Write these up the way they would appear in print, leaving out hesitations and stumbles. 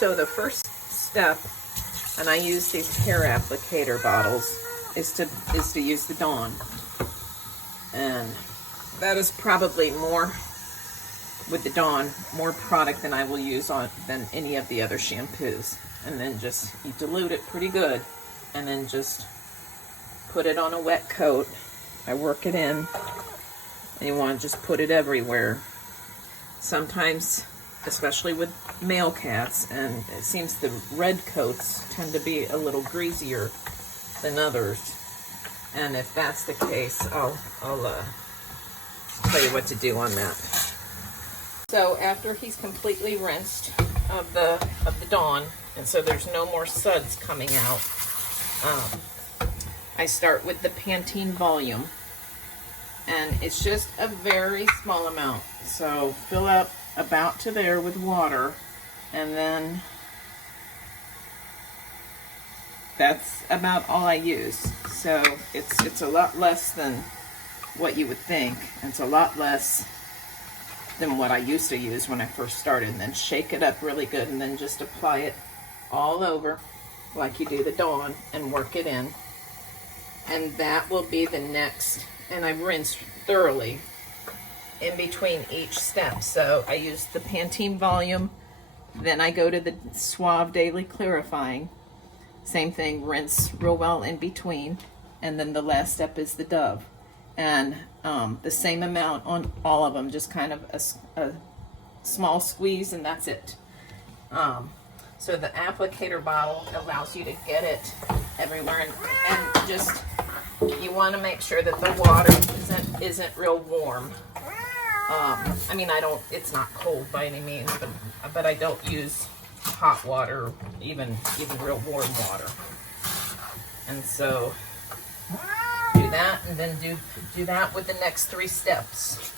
So the first step, and I use these hair applicator bottles, is to use the Dawn. And that is probably more, with the Dawn, more product than I will use than any of the other shampoos. And then just, you dilute it pretty good, and then just put it on a wet coat. I work it in, and you want to just put it everywhere. Sometimes, especially with male cats, and it seems the red coats tend to be a little greasier than others. And if that's the case, I'll tell you what to do on that. So after he's completely rinsed of the Dawn, and so there's no more suds coming out, I start with the Pantene Volume, and it's just a very small amount. So fill up about to there with water, and then that's about all I use. So it's a lot less than what you would think. It's a lot less than what I used to use when I first started. And then shake it up really good, and then just apply it all over like you do the Dawn, and work it in. And that will be the next, and I rinse thoroughly in between each step. So I use the Pantene Volume, then I go to the Suave Daily Clarifying. Same thing, rinse real well in between, and then the last step is the Dove. And the same amount on all of them, just kind of a small squeeze, and that's it. So the applicator bottle allows you to get it everywhere, and just, you want to make sure that the water isn't real warm. I mean, it's not cold by any means, but I don't use hot water, even real warm water. And so do that, and then do that with the next 3 steps.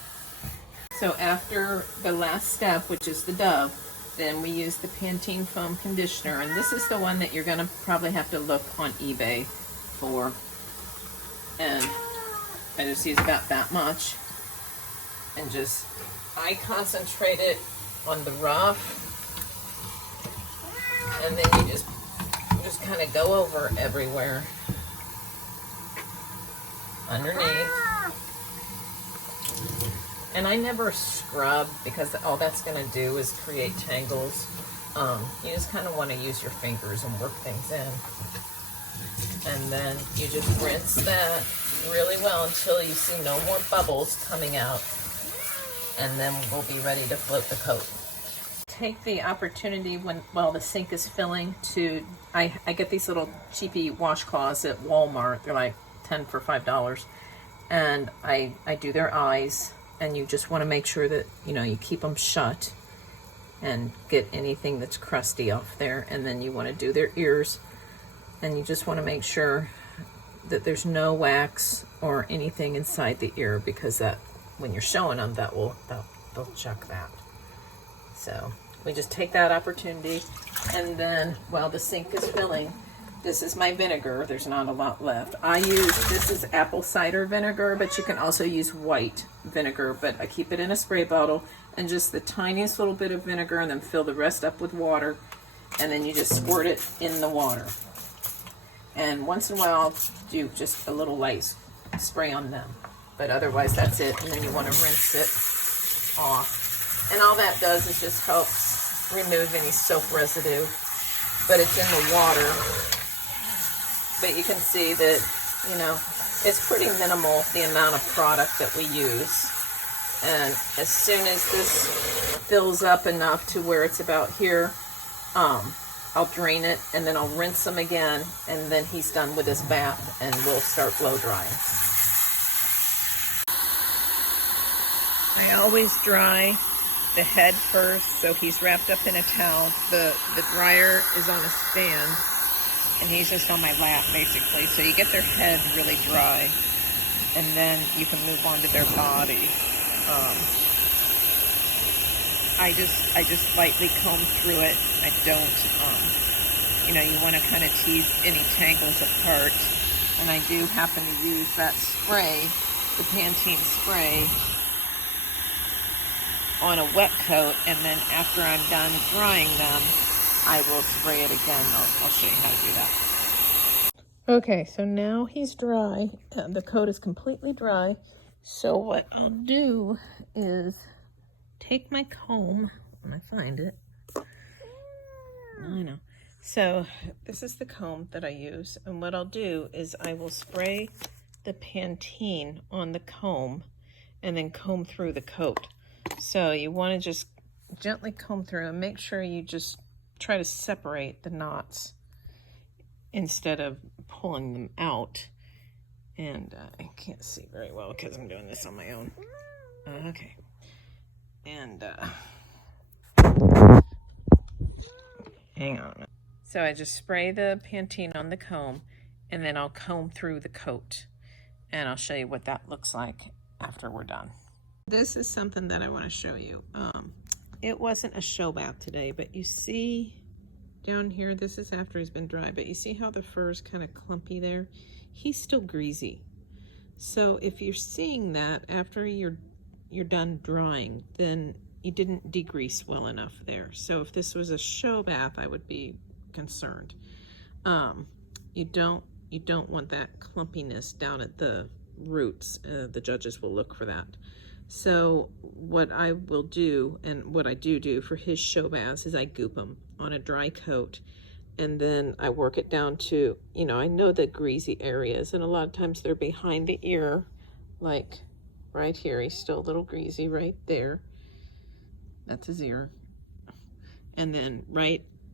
So after the last step, which is the Dove, then we use the Pantene Foam Conditioner, and this is the one that you're gonna probably have to look on eBay for. And I just use about that much, and I concentrate it on the rough, and then you just kind of go over everywhere underneath. And I never scrub, because all that's going to do is create tangles. You just kind of want to use your fingers and work things in. And then you just rinse that really well until you see no more bubbles coming out. And then we'll be ready to float the coat. Take the opportunity while the sink is filling to, I get these little cheapy washcloths at Walmart. They're like 10 for $5. And I do their eyes. And you just want to make sure that, you keep them shut and get anything that's crusty off there. And then you want to do their ears, and you just want to make sure that there's no wax or anything inside the ear, because that, when you're showing them, they'll check that. So we just take that opportunity, and then while the sink is filling, this is my vinegar. There's not a lot left. This is apple cider vinegar, but you can also use white vinegar, but I keep it in a spray bottle, and just the tiniest little bit of vinegar, and then fill the rest up with water, and then you just squirt it in the water. And once in a while, I'll do just a little light spray on them, but otherwise that's it. And then you want to rinse it off. And all that does is just helps remove any soap residue, but it's in the water. But you can see that, it's pretty minimal, the amount of product that we use. And as soon as this fills up enough to where it's about here, I'll drain it, and then I'll rinse them again, and then he's done with his bath, and we'll start blow drying. I always dry the head first, so he's wrapped up in a towel. The dryer is on a stand, and he's just on my lap, basically. So you get their head really dry, and then you can move on to their body. I just lightly comb through it. I don't, you want to kind of tease any tangles apart. And I do happen to use that spray, the Pantene spray, on a wet coat, and then after I'm done drying them, I will spray it again. I'll show you how to do that. Okay, so now he's dry. The coat is completely dry. So what I'll do is take my comb when I find it. I know. So this is the comb that I use, and what I'll do is I will spray the Pantene on the comb and then comb through the coat. So you want to just gently comb through and make sure you just try to separate the knots instead of pulling them out. And I can't see very well because I'm doing this on my own. Okay. And hang on. So I just spray the Pantene on the comb, and then I'll comb through the coat. And I'll show you what that looks like after we're done. This is something that I want to show you. It wasn't a show bath today, but you see down here, this is after he's been dry, but you see how the fur is kind of clumpy there? He's still greasy. So if you're seeing that after you're done drying, then you didn't degrease well enough there. So if this was a show bath, I would be concerned. You don't want that clumpiness down at the roots. The judges will look for that. So what I will do, and what I do for his show baths, is I goop them on a dry coat, and then I work it down to, I know the greasy areas, and a lot of times they're behind the ear, like right here. He's still a little greasy right there. That's his ear. And then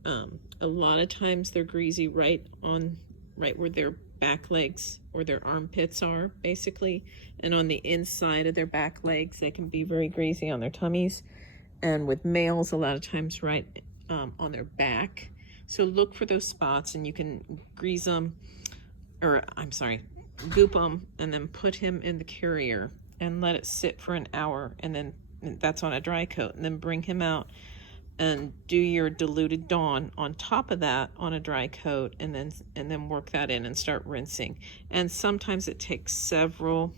a lot of times they're greasy right where their back legs or their armpits are, basically. And on the inside of their back legs, they can be very greasy on their tummies. And with males, a lot of times right on their back. So look for those spots, and you can grease them, goop them, and then put him in the carrier and let it sit for an hour. And then that's on a dry coat. And then bring him out and do your diluted Dawn on top of that on a dry coat, and then work that in and start rinsing. And sometimes it takes several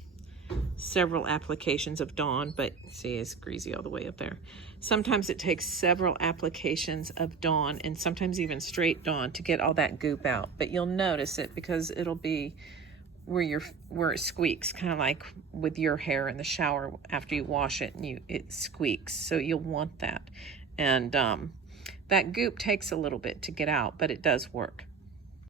applications of Dawn, but see, it's greasy all the way up there. Sometimes it takes several applications of Dawn, and sometimes even straight Dawn, to get all that goop out. But you'll notice it because it'll be where it squeaks, kind of like with your hair in the shower after you wash it, and it squeaks. So you'll want that. And that goop takes a little bit to get out, but it does work.